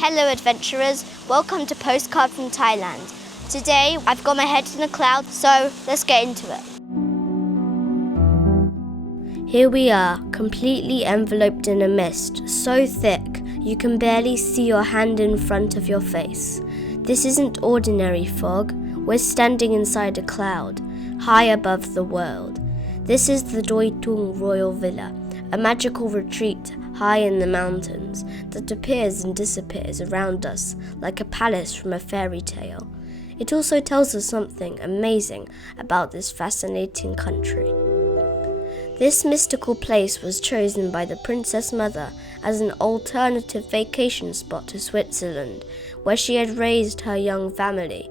Hello adventurers, welcome to Postcard from Thailand. Today I've got my head in the clouds, so let's get into it. Here we are, completely enveloped in a mist, so thick you can barely see your hand in front of your face. This isn't ordinary fog, we're standing inside a cloud, high above the world. This is the Doi Tung Royal Villa, a magical retreat high in the mountains that appears and disappears around us like a palace from a fairy tale. It also tells us something amazing about this fascinating country. This mystical place was chosen by the Princess Mother as an alternative vacation spot to Switzerland, where she had raised her young family.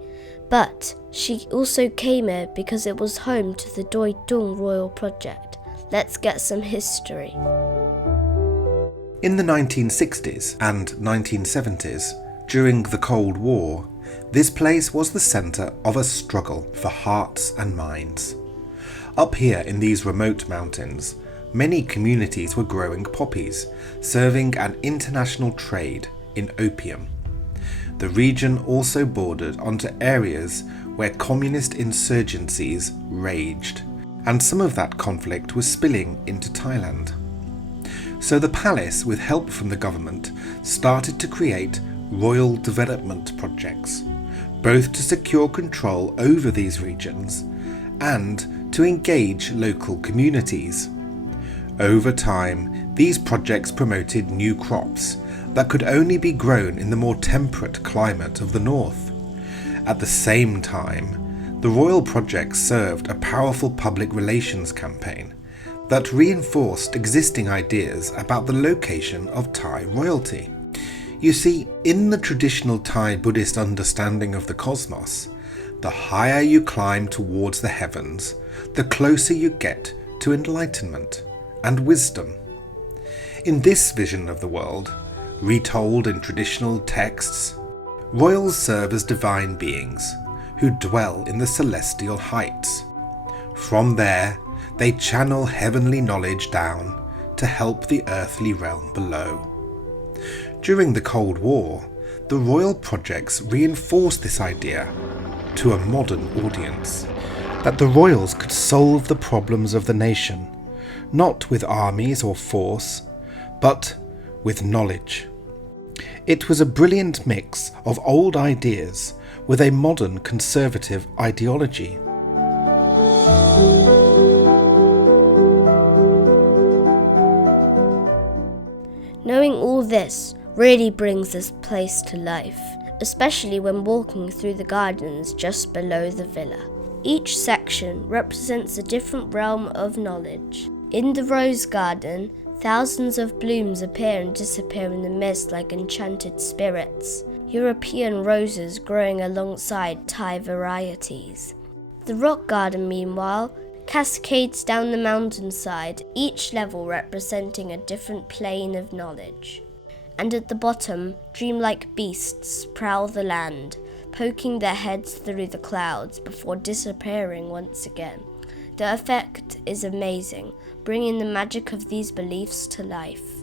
But she also came here because it was home to the Doi Tung Royal Project. Let's get some history. In the 1960s and 1970s, during the Cold War, this place was the centre of a struggle for hearts and minds. Up here in these remote mountains, many communities were growing poppies, serving an international trade in opium. The region also bordered onto areas where communist insurgencies raged, and some of that conflict was spilling into Thailand. So the palace, with help from the government, started to create royal development projects, both to secure control over these regions and to engage local communities. Over time, these projects promoted new crops that could only be grown in the more temperate climate of the north. At the same time, the royal projects served a powerful public relations campaign that reinforced existing ideas about the location of Thai royalty. You see, in the traditional Thai Buddhist understanding of the cosmos, the higher you climb towards the heavens, the closer you get to enlightenment and wisdom. In this vision of the world, retold in traditional texts, royals serve as divine beings who dwell in the celestial heights. From there, they channel heavenly knowledge down to help the earthly realm below. During the Cold War, the royal projects reinforced this idea to a modern audience, that the royals could solve the problems of the nation, not with armies or force, but with knowledge. It was a brilliant mix of old ideas with a modern conservative ideology. Knowing all this really brings this place to life, especially when walking through the gardens just below the villa. Each section represents a different realm of knowledge. In the rose garden, thousands of blooms appear and disappear in the mist like enchanted spirits, European roses growing alongside Thai varieties. The rock garden, meanwhile, cascades down the mountainside, each level representing a different plane of knowledge. And at the bottom, dreamlike beasts prowl the land, poking their heads through the clouds before disappearing once again. The effect is amazing, bringing the magic of these beliefs to life.